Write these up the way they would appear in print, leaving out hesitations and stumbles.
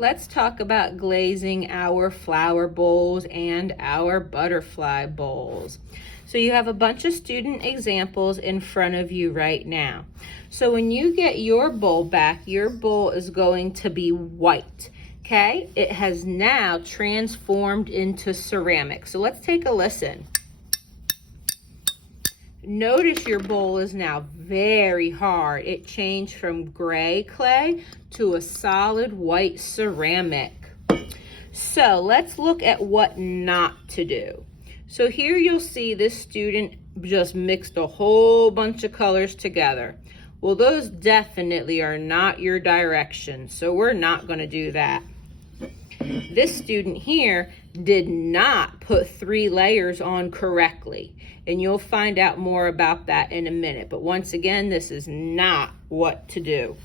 Let's talk about glazing our flower bowls and our butterfly bowls. So you have a bunch of student examples in front of you right now. So when you get your bowl back, your bowl is going to be white, okay? It has now transformed into ceramic. So let's take a listen. Notice your bowl is now very hard. It changed from gray clay to a solid white ceramic. So let's look at what not to do. So here you'll see this student just mixed a whole bunch of colors together. Well, those definitely are not your direction, so we're not going to do that. This student here did not put 3 layers on correctly, and you'll find out more about that in a minute. But once again, this is not what to do.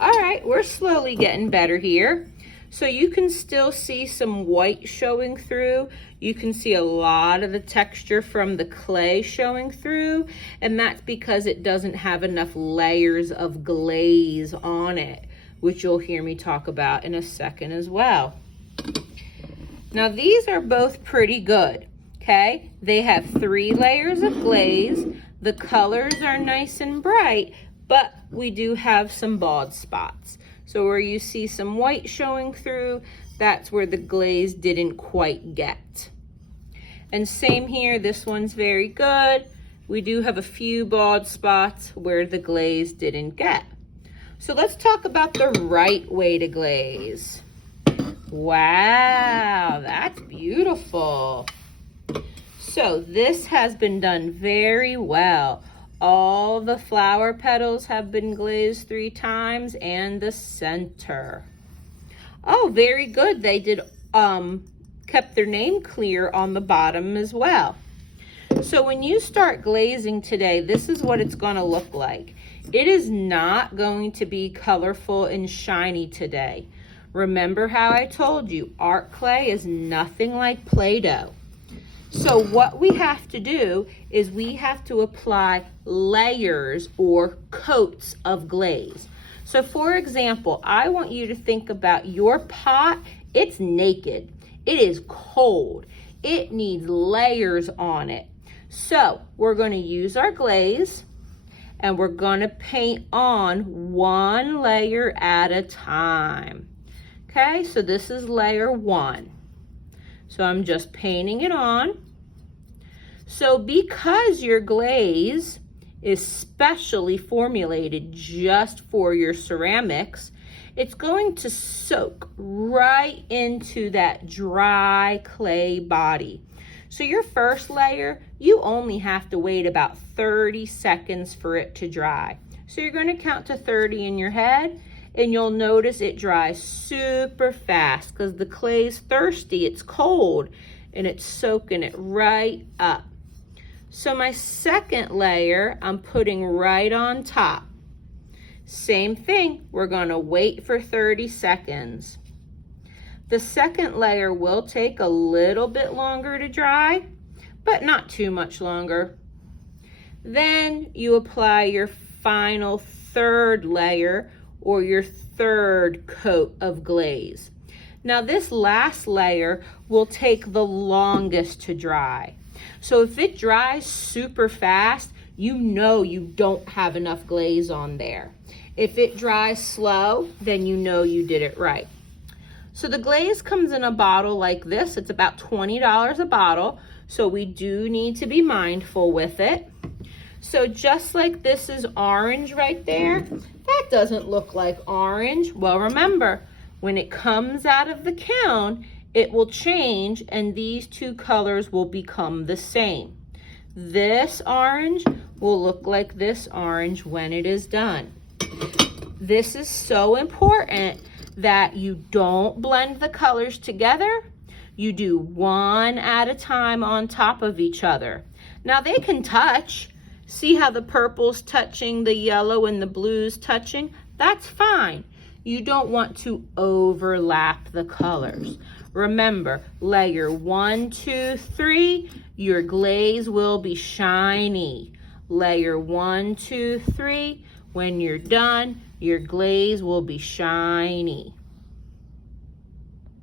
All right, we're slowly getting better here. So you can still see some white showing through. You can see a lot of the texture from the clay showing through, and that's because it doesn't have enough layers of glaze on it, which you'll hear me talk about in a second as well. Now these are both pretty good, okay? They have 3 layers of glaze. The colors are nice and bright, but we do have some bald spots. So where you see some white showing through, that's where the glaze didn't quite get. And same here, this one's very good. We do have a few bald spots where the glaze didn't get. So let's talk about the right way to glaze. Wow, that's beautiful. So this has been done very well. All the flower petals have been glazed 3 times and the center. Oh, very good. They did kept their name clear on the bottom as well. So when you start glazing today, this is what it's going to look like. It is not going to be colorful and shiny today. Remember how I told you, art clay is nothing like Play-Doh. So what we have to do is we have to apply layers or coats of glaze. So for example, I want you to think about your pot. It's naked. It is cold. It needs layers on it. So we're going to use our glaze and we're going to paint on 1 layer at a time. Okay, so this is layer 1. So I'm just painting it on. So because your glaze is specially formulated just for your ceramics, it's going to soak right into that dry clay body. So your first layer, you only have to wait about 30 seconds for it to dry. So you're going to count to 30 in your head, and you'll notice it dries super fast because the clay's thirsty, it's cold, and it's soaking it right up. So my second layer, I'm putting right on top. Same thing, we're gonna wait for 30 seconds. The second layer will take a little bit longer to dry, but not too much longer. Then you apply your final 3rd layer or your 3rd coat of glaze. Now this last layer will take the longest to dry. So if it dries super fast, you know you don't have enough glaze on there. If it dries slow, then you know you did it right. So the glaze comes in a bottle like this. It's about $20 a bottle, so we do need to be mindful with it. So just like this is orange right there, that doesn't look like orange. Well, remember, when it comes out of the kiln, it will change and these 2 colors will become the same. This orange will look like this orange when it is done. This is so important that you don't blend the colors together. You do 1 at a time on top of each other. Now they can touch. See how the purple's touching the yellow and the blue's touching? That's fine. You don't want to overlap the colors. Remember, layer 1, 2, 3, your glaze will be shiny. Layer 1, 2, 3, when you're done, your glaze will be shiny.